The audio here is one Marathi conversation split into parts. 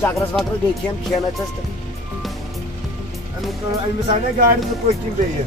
Chakras vakras देखिए खेलना चस्ट मिसाल गाड़ी तो कोई टीम पे है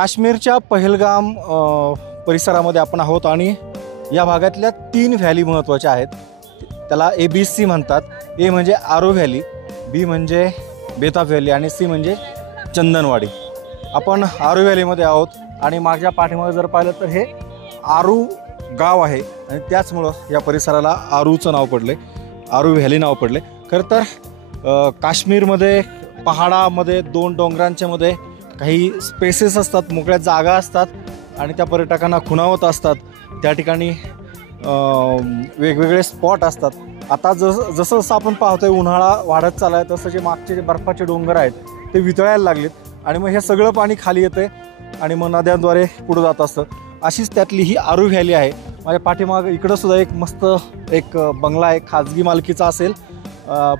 काश्मीरच्या पहलगाम परिसरामध्ये आपण आहोत आणि या भागातल्या 3 व्हॅली महत्त्वाच्या आहेत. त्याला ABC म्हणतात. ए म्हणजे आरू व्हॅली, बी म्हणजे बेताब व्हॅली आणि सी म्हणजे चंदनवाडी. आपण आरू व्हॅलीमध्ये आहोत आणि माझ्या पाठीमागे जर पाहिलं तर हे आरू गाव आहे आणि त्याचमुळं या परिसराला आरूचं नाव पडले, आरू व्हॅली नाव पडले. खरं तर काश्मीरमध्ये पहाडामध्ये 2 डोंगरांच्या मध्ये काही स्पेसेस असतात, मोकळ्या जागा असतात आणि त्या पर्यटकांना खुणावत असतात. त्या ठिकाणी वेगवेगळे स्पॉट असतात. आता जसं जसं आपण पाहतोय उन्हाळा वाढत चालला आहे तसं जे मागचे जे बर्फाचे डोंगर आहेत ते वितळायला लागलेत आणि मग हे सगळं पाणी खाली येते आणि मग नद्यांद्वारे पुढं जात असतं. अशीच त्यातली ही आरू व्हॅली आहे. माझ्या पाठीमागं इकडं सुद्धा एक मस्त एक बंगला आहे, खाजगी मालकीचा असेल,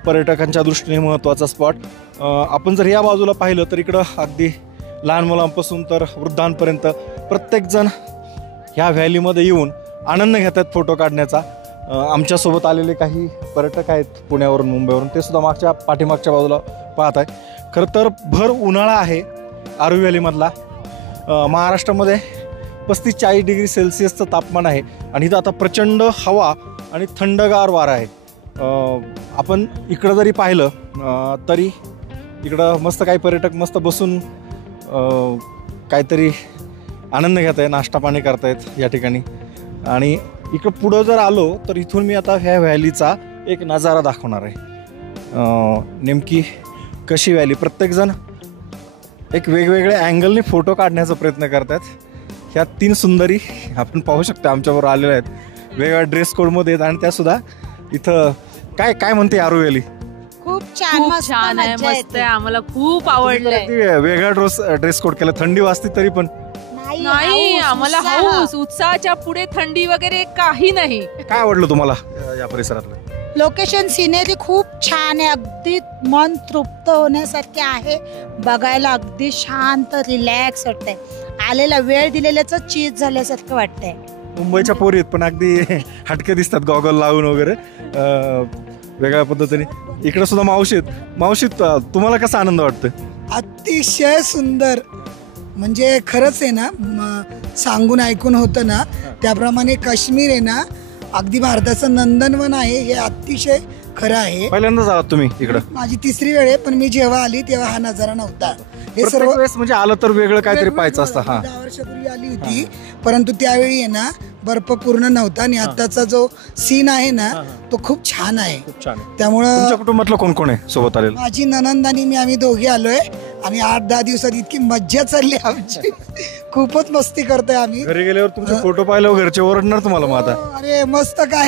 पर्यटकांच्या दृष्टीने महत्त्वाचा स्पॉट. आपण जर या बाजूला पाहिलं तर इकडं अगदी लहान मुलांपासून तर वृद्धांपर्यंत प्रत्येकजण ह्या व्हॅलीमध्ये येऊन आनंद घेतात फोटो काढण्याचा. आमच्यासोबत आलेले काही पर्यटक आहेत पुण्यावरून मुंबईवरून, ते सुद्धा पाठीमागच्या बाजूला पाहत आहे. खरं तर भर उन्हाळा आहे आरू व्हॅलीमधला. महाराष्ट्रामध्ये 35-40 डिग्री सेल्सिअसचं तापमान आहे आणि इथं आता प्रचंड हवा आणि थंडगार वारा आहे. आपण इकडं जरी पाहिलं तरी इकडं मस्त काही पर्यटक मस्त बसून काहीतरी आनंद घेत आहे, नाश्ता पाणी करतायत या ठिकाणी. आणि इकडं पुढं जर आलो तर इथून मी आता ह्या व्हॅलीचा एक नजारा दाखवणार आहे. नेमकी कशी व्हॅली, प्रत्येकजण एक वेगवेगळ्या अँगलने फोटो काढण्याचा प्रयत्न करतात. ह्या 3 सुंदरी आपण पाहू शकतो आमच्याबरोबर आलेल्या आहेत, वेगवेगळ्या ड्रेस कोडमध्ये आहेत आणि त्यासुद्धा इथं काय म्हणते आरू व्हॅली. खूप छान आहे, मस्त आहे, आम्हाला खूप आवडलंय. वेगळा ड्रेस कोड केला, थंडी वाजते तरी पण नाही, आम्हाला हौस, उत्साहाच्या पुढे थंडी वगैरे काही नाही. काय आवडलं तुम्हाला या परिसरातलं? लोकेशन, सिनेरी खूप छान आहे, अगदी मन तृप्त होण्यासारखे आहे. बघायला अगदी शांत रिलॅक्स वाटतंय. आलेला वेळ दिलेल्याच चीज झाल्यासारखं वाटतंय. मुंबईच्या पोरी आहेत पण अगदी हटके दिसतात, गॉगल लावून वगैरे वेगळ्या पद्धतीने. इकडे सुद्धा मावशीत तुम्हाला कसा आनंद वाटतोय? अतिशय सुंदर, म्हणजे खरंच आहे ना, सांगून ऐकून होतं ना त्याप्रमाणे काश्मीर आहे ना अगदी भारताचं नंदनवन आहे, हे अतिशय खरं आहे. पहिल्यांदाच आलात तुम्ही इकडं? माझी 3री वेळ आहे, पण मी जेव्हा आली तेव्हा हा नजारा नव्हता. हे सर्व म्हणजे आलं तर वेगळं काहीतरी पाहायचं असतं. 10 वर्षापूर्वी आली होती, परंतु त्यावेळी आहे ना बर्फ पूर्ण नव्हता आणि आताचा जो सीन आहे ना तो खूप छान आहे. त्यामुळं तुमच्या कुटुंबातलं कोण कोण आहे सोबत आलेलं? माझी ननंद आणि मी, आम्ही दोघे आलोय आणि 8-10 दिवसात इतकी मज्जा चालली आमची. खूपच मस्ती करतोय आम्ही. घरी गेल्यावर तुमचे फोटो पाहिल्यावर घरचे ओरडणार तुम्हाला मग आता? अरे मस्त काय,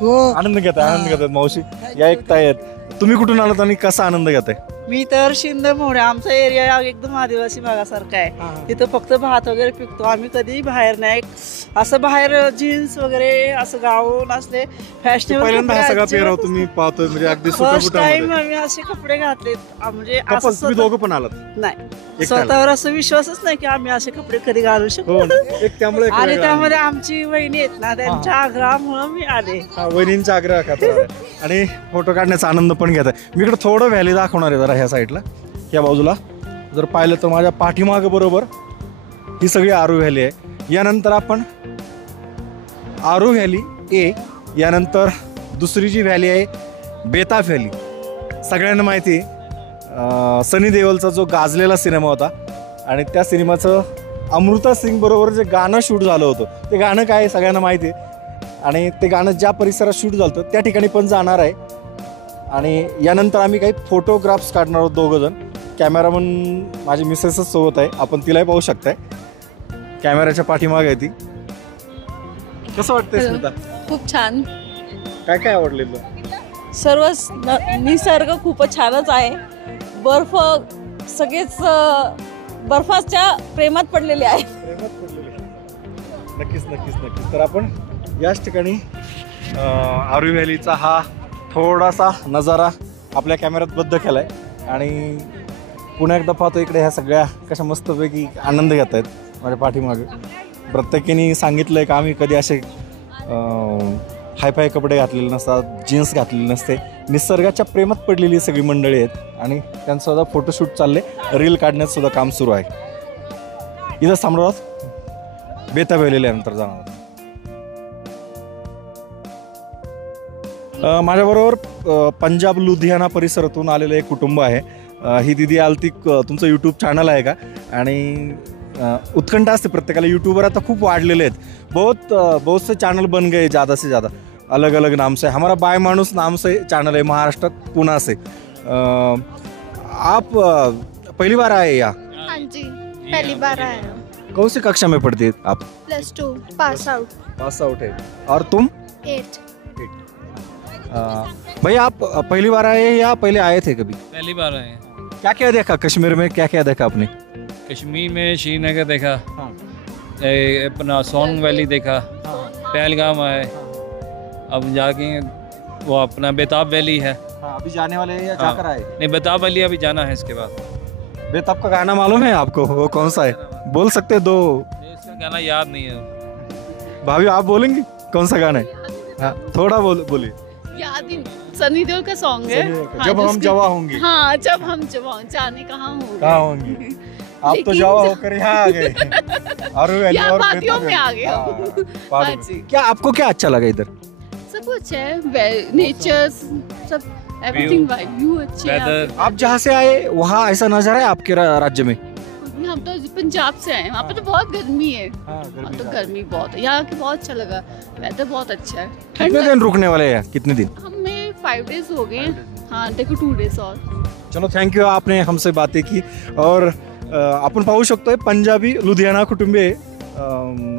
हो आनंद घेतात मावशी या एकता आहेत. तुम्ही कुठून आलात आणि कसा आनंद घेताय? मी तर शिंदे आमचा एरिया एकदम आदिवासी भागासारखा आहे. तिथं फक्त भात वगैरे पिकतो. आम्ही कधी बाहेर नाही, असं बाहेर जीन्स वगैरे असं गाऊन असले फॅशनेबल तुम्ही पाहतोय म्हणजे अगदी फर्स्ट टाइम आम्ही असे कपडे घातले. म्हणजे असं दोघं पण आलात? नाही, स्वतःवर असं विश्वासच नाही की आम्ही असे कपडे कधी घालू शकतो. आणि त्यामध्ये आमची वहिनी आहेत ना, त्यांच्या आग्रहामुळे मी आले. वहिनींचा आग्रह आणि फोटो काढण्याचा आनंद पण घेत आहे. मी इकडे थोडं व्हॅली दाखवणार आहे जरा ह्या साईडला. या बाजूला जर पाहिलं तर माझ्या पाठीमागे बरोबर ही सगळी आरू व्हॅली आहे. यानंतर आपण आरू व्हॅली ए, यानंतर दुसरी जी व्हॅली आहे बेताब व्हॅली. सगळ्यांना माहिती आहे सनी देओलचा जो गाजलेला सिनेमा होता आणि त्या सिनेमाचं अमृता सिंग बरोबर जे गाणं शूट झालं होतं, ते गाणं काय सगळ्यांना माहिती आहे. आणि ते गाणं ज्या परिसरात शूट झालं होतं त्या ठिकाणी पण जाणार आहे. आणि यानंतर आम्ही काही फोटोग्राफ्स काढणार आहोत दोघं जण. कॅमेरामन माझी मिसेसच सोबत आहे, आपण तिलाही पाहू शकताय, कॅमेऱ्याच्या पाठीमागे आहे ती. कसं वाटतंय स्मिता? खूप छान. काय आवडले? सर्व निसर्ग खूपच छानच आहे. बर्फ सगळेच बर्फाच्या प्रेमात पडलेले आहे. नक्कीच. तर आपण याच ठिकाणी आरू व्हॅलीचा हा थोडासा नजारा आपल्या कॅमेऱ्यात बद्ध केलाय आणि पुन्हा एकदा पाहतो इकडे ह्या सगळ्या कशा मस्तपैकी आनंद घेत आहेत माझ्या पाठीमागे. प्रत्येकाने सांगितलंय का आम्ही कधी असे हायफाय कपडे घातलेले नसतात, जीन्स घातलेली नसते, निसर्गाच्या प्रेमात पडलेली सगळी मंडळी आहेत आणि त्यांचं सुद्धा फोटोशूट चालले, रील काढण्यात सुद्धा काम सुरू आहे. इथं थांबलो आहोत, बेताब व्हॅलीनंतर जाणार आहोत. माझ्याबरोबर पंजाब लुधियाना परिसरातून आलेलं एक कुटुंब आहे. ही दिदी आलती, तुमचं यूट्यूब चॅनल आहे का? आणि उत्कंठ असते प्रत्येकाला, यूट्यूबर आता खूप वाढलेले आहेत, बहुत से चैनल बन गए ज़्यादा से ज़्यादा, अलग अलग नाम से. हमारा बाय मानुस नाम से चैनल है, महाराष्ट्र पुणे से. आप पहली बार आए यहाँ? हाँ जी, पहली बार आए हैं. कौन सी कक्षा में पढ़ती है आप? +2 पास आउट. पास आउट है. और तुम? 8. भैया आप पहली बार आए या पहले आए थे कभी? पहली बार आए. क्या क्या देखा कश्मीर में, क्या क्या देखा आपने? कश्मीर में श्रीनगर देखा, हाँ. अपना सोंग वैली देखा, पहलगाम आए, अब जाके वो अपना बेताब वैली है. हाँ, अभी जाने वाले हैं या हाँ. जाकर आए? नहीं, बेताब वैली अभी जाना है इसके बाद. बेताब का गाना मालूम है आपको? वो कौन सा है, बोल सकते दो? इसका गाना याद नहीं है. भाभी आप बोलेंगी कौन सा गाना है? हाँ, थोड़ा बोलिए. याद ही सनी देओल का सॉन्ग है. हाँ, जब हम जवा होंगे. हाँ, जब हम जवा, जाने कहाँ होंगे. कहाँ होंगे? आप तो जवा होकर यहाँ आ गए और यहाँ वादियों में आ गए. हाँ जी. क्या आपको क्या अच्छा लगा इधर? सब कुछ है, नेचर सब, एवरीथिंग, व्यू अच्छे हैं. वेदर. आप जहाँ से आए वहाँ ऐसा नजारा है आपके राज्य में? हम तो पंजाब से आए, वहाँ पे तो बहुत गर्मी है. हाँ, वहाँ तो गर्मी बहुत है, यहाँ की बहुत अच्छा लगा, वेदर बहुत अच्छा है. कितने दिन रुकने वाले हैं? कितने दिन? हमें 5 डेज हो गए हैं. हाँ, देखो 2 डेज और. चलो, थँक्यू, आपने हमसे बातें की. और आपण पाहू शकतोय पंजाबी लुधियाना कुटुंबीय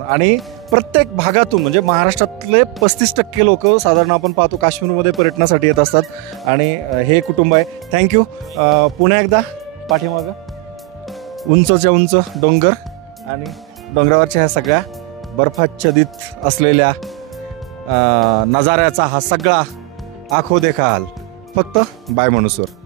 आणि प्रत्येक भागातून, म्हणजे महाराष्ट्रातले 35% लोक साधारण आपण पाहतो काश्मीरमध्ये पर्यटनासाठी येत असतात आणि हे कुटुंब आहे. थँक्यू. पुन्हा एकदा पाठीमागं उंचच्या उंच डोंगर आणि डोंगरावरच्या ह्या सगळ्या बर्फाच्छादित असलेल्या नजाऱ्याचा हा सगळा आखो देखा हाल फक्त बाय माणूसवर.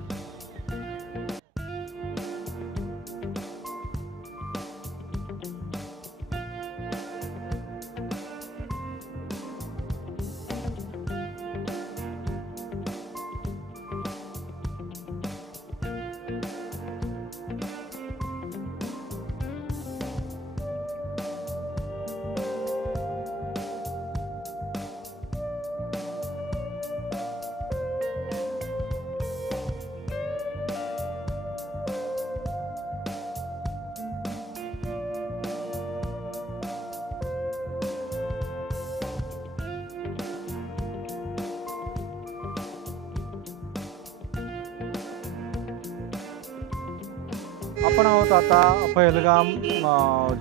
आपण आहोत आता पहलगाम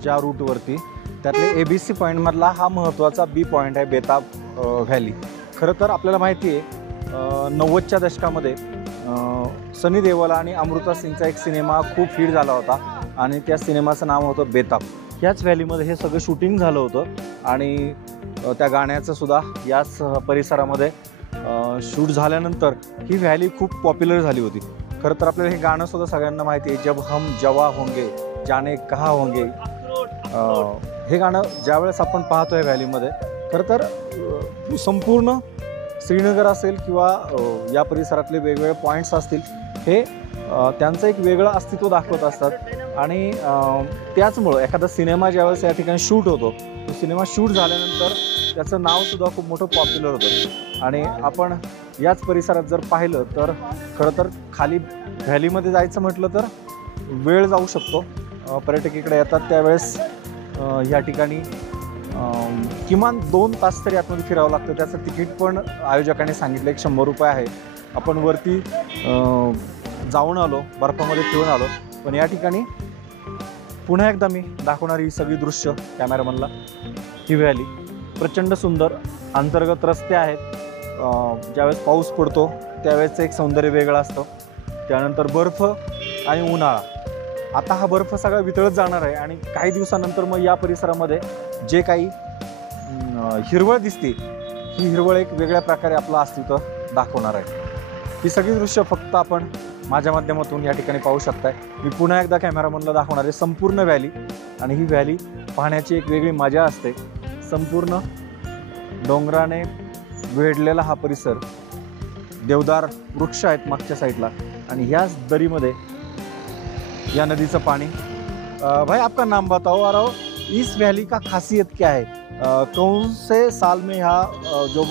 ज्या रूटवरती, त्यातले ABC पॉईंटमधला हा महत्त्वाचा B पॉईंट आहे, बेताब व्हॅली. खरं तर आपल्याला माहिती आहे 90च्या दशकामध्ये सनी देओल आणि अमृता सिंगचा एक सिनेमा खूप हिट झाला होता आणि त्या सिनेमाचं नाव होतं बेताब. ह्याच व्हॅलीमध्ये हे सगळं शूटिंग झालं होतं आणि त्या गाण्याचं सुद्धा याच परिसरामध्ये शूट झाल्यानंतर ही व्हॅली खूप पॉप्युलर झाली होती. खरं तर आपल्याला हे गाणं सुद्धा सगळ्यांना माहिती आहे, जब हम जवा होंगे जाने कहाँ होंगे. हे गाणं ज्यावेळेस आपण पाहतोय व्हॅलीमध्ये, खरं तर संपूर्ण श्रीनगर असेल किंवा या परिसरातले वेगवेगळे पॉईंट्स असतील, हे त्यांचं एक वेगळं अस्तित्व दाखवत असतात आणि त्याचमुळं एखादा सिनेमा ज्यावेळेस या ठिकाणी शूट होतो, तो सिनेमा शूट झाल्यानंतर त्याचं नावसुद्धा खूप मोठं पॉप्युलर होतं. आणि आपण याच परिसरात जर पाहिलं तर खरं तर खाली व्हॅलीमध्ये जायचं म्हटलं तर वेळ जाऊ शकतो. पर्यटक इकडे येतात त्यावेळेस या ठिकाणी किमान 2 तास तरी आतमध्ये फिरावं लागतं. त्याचं तिकीट पण आयोजकांनी सांगितलं एक 100 रुपये आहे. आपण वरती जाऊन आलो, बर्फामध्ये फिरून आलो, पण या ठिकाणी पुन्हा एकदा मी दाखवणारी ही सगळी दृश्य कॅमेरामनला. ही व्हॅली प्रचंड सुंदर, अंतर्गत रस्ते आहेत. ज्यावेळेस पाऊस पडतो त्यावेळेचं एक सौंदर्य वेगळं असतं. त्यानंतर बर्फ आणि उन्हाळा. आता हा बर्फ सगळा वितळत जाणार आहे आणि काही दिवसानंतर मग या परिसरामध्ये जे काही हिरवळ दिसते, ही हिरवळ एक वेगळ्या प्रकारे आपलं अस्तित्व दाखवणार आहे. ही सगळी दृश्य फक्त आपण माझ्या माध्यमातून या ठिकाणी पाहू शकताय. मी पुन्हा एकदा कॅमेरामनला दाखवणार आहे संपूर्ण व्हॅली आणि ही व्हॅली पाहण्याची एक वेगळी मजा असते. संपूर्ण डोंगराने वेढलेला हा परिसर, देवदार वृक्ष आहेत मागच्या साईडला आणि ह्याच दरीमध्ये या नदीचं पाणी। भाई आपका नाम बताओ और इस वैली का खासियत क्या है? कौन से साल में यहाँ जो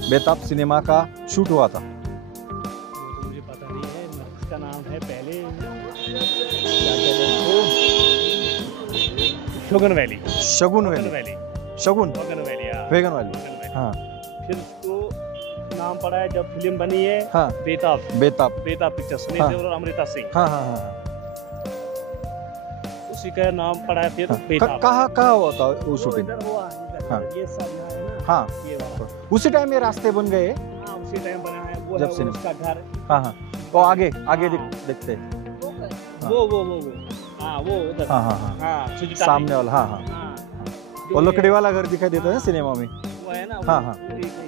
बेताब सिनेमा का शूट हुआ था? मुझे पता नहीं है, इसका नाम है पहले शगुन वैली। शगुन वैली। शगुन वैली, वेगन वैली। हाँ। फिर उसको नाम पड़ा है जब फिल्म बनी है। हाँ। बेताब पिक्चर, सुनील हाँ। देओल और अमृता सिंह। हाँ हाँ हाँ। उसी का नाम पड़ा है फिर हाँ। बेताब। कहाँ हुआ था वो शूटिंग? इधर हुआ, इधर हाँ। ये सब यहाँ है ना। हाँ। ये वाला। उसी टाइम ये रास्ते बन गए। हाँ, उसी टाइम बना है। वो जब है सिनेमा। उसका घर। हाँ हाँ, वो आगे आगे हाँ। देखते हैं। वो हाँ, वो उधर। हाँ हाँ हाँ, हाँ, सुजीता सामने वाला। हाँ हाँ, हाँ। वो लकड़ी वाला घर दिखाई देता है ना सिनेमा में। वो है ना। हाँ हाँ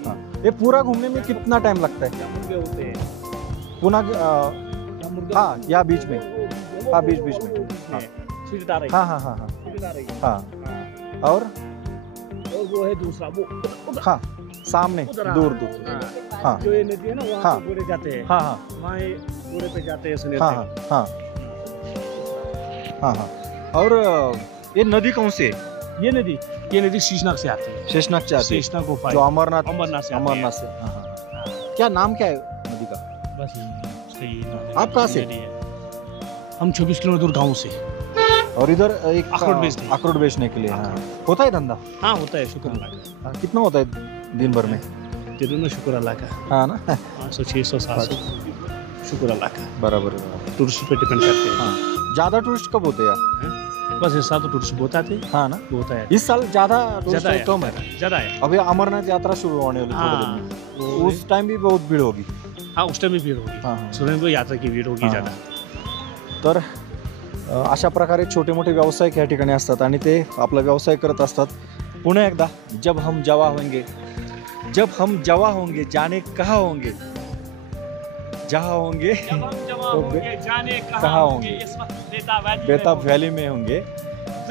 हाँ। ये पूरा घूमने में कितना टाइम लगता है? मुर्गे होते हैं। पुनः हाँ, या बीच में। हाँ, बीच में। हाँ। सुजीता रही। हाँ हाँ हाँ हाँ सुजीता रही। हाँ। और वो है दूसरा, वो उधर। हाँ, सामने दूर। हाँ। जो ये नदी है ना, वहाँ हाँ। पे घोड़े जाते हैं। हाँ हाँ वहाँ ये घोड़े पे जाते हैं सुनील हाँ देओल। हाँ हाँ हाँ। और ये नदी कौन सी है? ये नदी शेषनाग से आती है। शेषनाग से आती है, शेषनाग गुफा जो अमरनाथ से आती है। अमरनाथ से। हाँ हाँ। क्या नाम क्या है नदी का? बस सही नाम है। आप कहाँ से? नदी है। हम 24 किलोमीटर दूर गाँव से। और इधर एक अखरोट बेचने के लिए। हाँ। होता है धंधा? हाँ, होता है, शुक्र अल्लाह का। हाँ, कितना होता है दिन भर में? दिन में शुक्र अल्लाह का। हाँ ना। 500 600 700 शुक्र अल्लाह का। बराबर। टूरिस्ट पे डिपेंड करते हैं। हाँ। ज्यादा टूरिस्ट कब होते हैं यार? बस इस साल तो टूरिस्ट बहुत आते हैं। हाँ ना, होता है। इस साल ज्यादा टूरिस्ट ज्यादा कम है। ज्यादा है। अभी अमरनाथ यात्रा शुरू होने वाली थोड़े दिन में, हाँ, उस टाइम भी बहुत भीड़ होगी। हाँ, उस टाइम भी भीड़ होगी। हाँ हाँ। सुरेंद्र को यात्रा की भीड़ होगी हाँ। ज्यादा। तर अशा प्रकारे छोटे मोठे व्यावसायिक या ठिकाणी असतात आणि ते आपला व्यवसाय करत असतात। पुन्हा एकदा, जब हम जवा होंगे, जाने कहाँ होंगे, जहाँ होंगे कहाँ होंगे, बेताब व्हॅली में होंगे।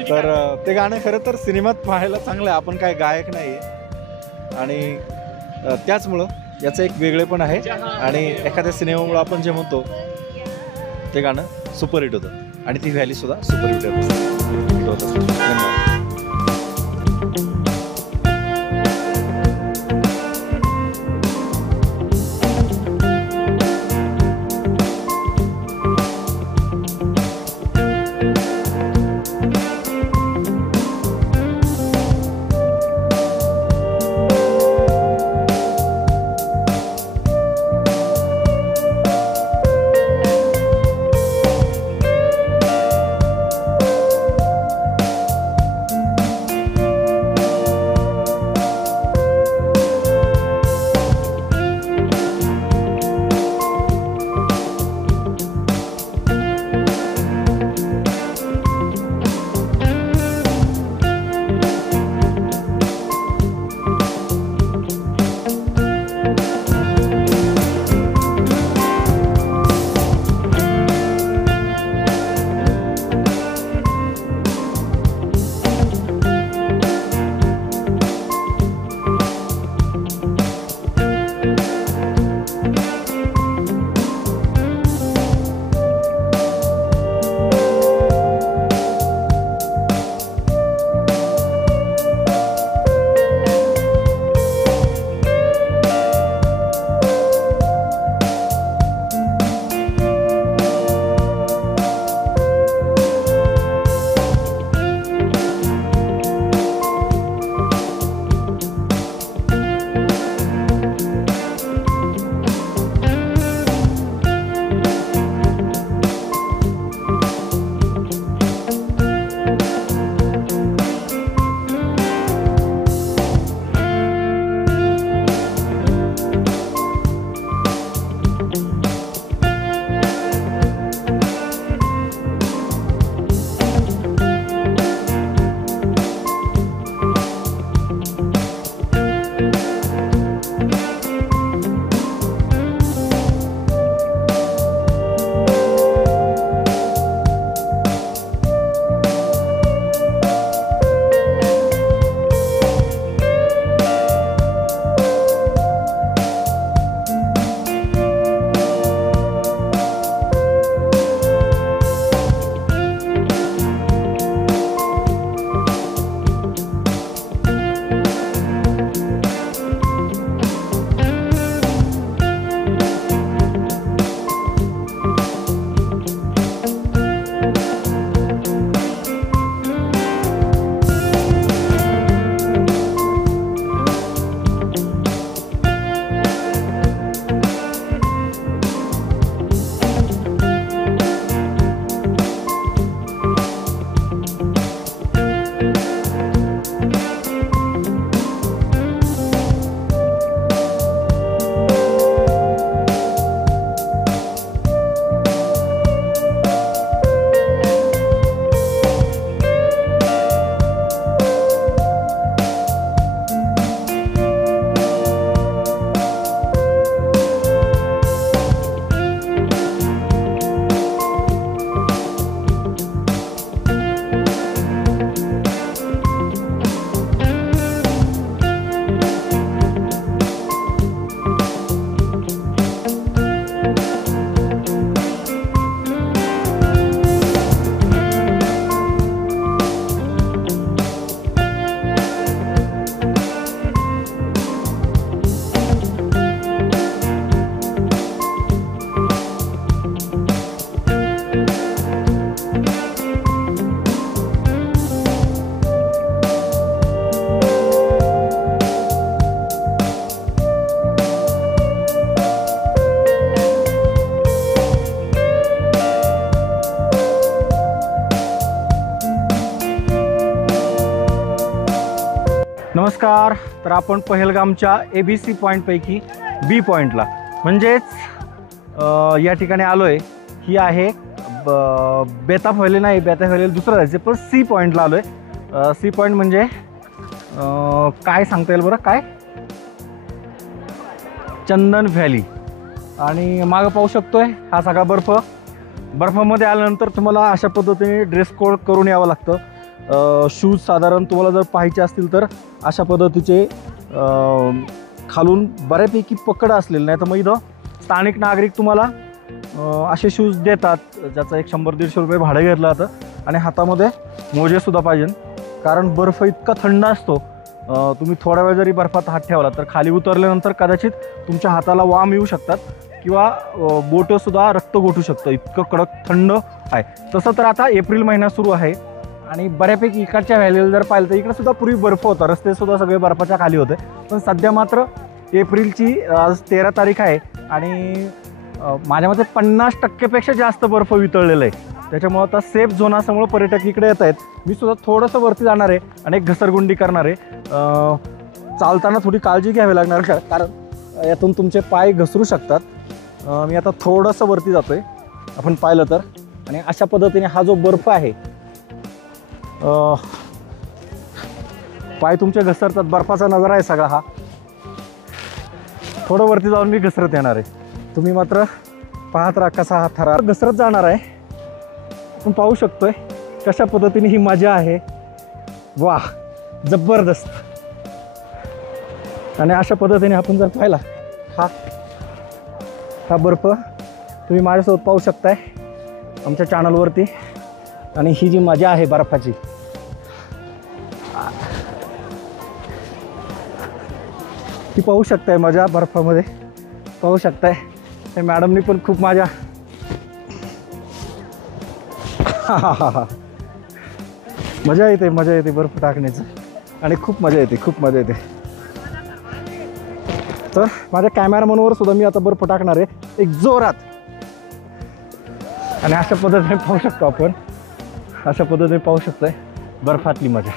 तर ते गाणं खरं तर सिनेमात पाहायला चांगलं आहे, आपण काय गायक नाही आहे आणि त्याचमुळं याचं एक वेगळेपण आहे आणि एखाद्या सिनेमामुळं आपण जे म्हणतो ते गाणं सुपरहिट होतं आणि ती व्हॅली सुद्धा सुपरहिट होत असते। धन्यवाद। नमस्कार. तर आपण पहलगामच्या ABC पॉईंटपैकी बी पॉईंटला म्हणजेच या ठिकाणी आलो आहे. ही आहे बेता व्हॅली नाही, बेता व्हॅली दुसरं जायचं पण सी पॉईंटला आलो आहे. सी पॉईंट म्हणजे काय सांगता येईल बरं, काय चंदन व्हॅली. आणि मागं पाहू शकतोय हा सगळा बर्फामध्ये आल्यानंतर तुम्हाला अशा पद्धतीने ड्रेस कोड करून यावं लागतं. शूज साधारण तुम्हाला जर पाहायचे असतील तर अशा पद्धतीचे खालून बऱ्यापैकी पकड असलेले, नाही तर मग इथं स्थानिक नागरिक तुम्हाला असे शूज देतात ज्याचं 100-150 रुपये भाडं घेतलं जातं. आणि हातामध्ये मोजेसुद्धा पाहिजे कारण बर्फ इतका थंड असतो. तुम्ही थोडा वेळ जरी बर्फात हात ठेवला तर खाली उतरल्यानंतर कदाचित तुमच्या हाताला वाम येऊ शकतात किंवा बोटंसुद्धा रक्त गोठू शकतं, इतकं कडक थंड आहे. तसं तर आता एप्रिल महिना सुरू आहे आणि बऱ्यापैकी इकडच्या व्हॅलीला जर पाहिलं तर इकडे सुद्धा पूर्वी बर्फ होता, रस्तेसुद्धा सगळे बर्फाच्या खाली होते. पण सध्या मात्र एप्रिलची आज 13 तारीख आहे आणि माझ्या मते 50% जास्त बर्फ वितळलेला आहे. त्याच्यामुळं आता सेफ झोन असल्यामुळं पर्यटक इकडे येत आहेत. मी सुद्धा थोडंसं वरती जाणार आहे आणि एक घसरगुंडी करणार आहे. चालताना थोडी काळजी घ्यावी लागणार कारण यातून तुमचे पाय घसरू शकतात. मी आता थोडंसं वरती जातो आहे आपण पाहिलं तर. आणि अशा पद्धतीने हा जो बर्फ आहे पाय तुमचे घसरतात, बर्फाचा नजारा आहे सगळा हा. थोडं वरती जाऊन मी घसरत येणार आहे, तुम्ही मात्र पाहत राहा कसा हा थरा घसरत जाणार आहे. आपण पाहू शकतोय कशा पद्धतीने ही मजा आहे. वाह, जबरदस्त. आणि अशा पद्धतीने आपण जर पाहिला हा बर्फ तुम्ही माझ्यासोबत पाहू शकताय आमच्या चॅनलवरती. आणि ही जी मजा आहे बर्फाची ती पाहू शकताय, मजा बर्फामध्ये पाहू शकताय. ते मॅडमनी पण खूप मजा मजा येते बर्फ टाकण्याचं आणि खूप मजा येते. तर माझ्या कॅमेरामॅनवर सुद्धा मी आता बर्फ टाकणार आहे एक जोरात. आणि अशा पद्धतीने पाहू शकतो आपण, अशा पद्धतीने पाहू शकतोय बर्फातली मजा.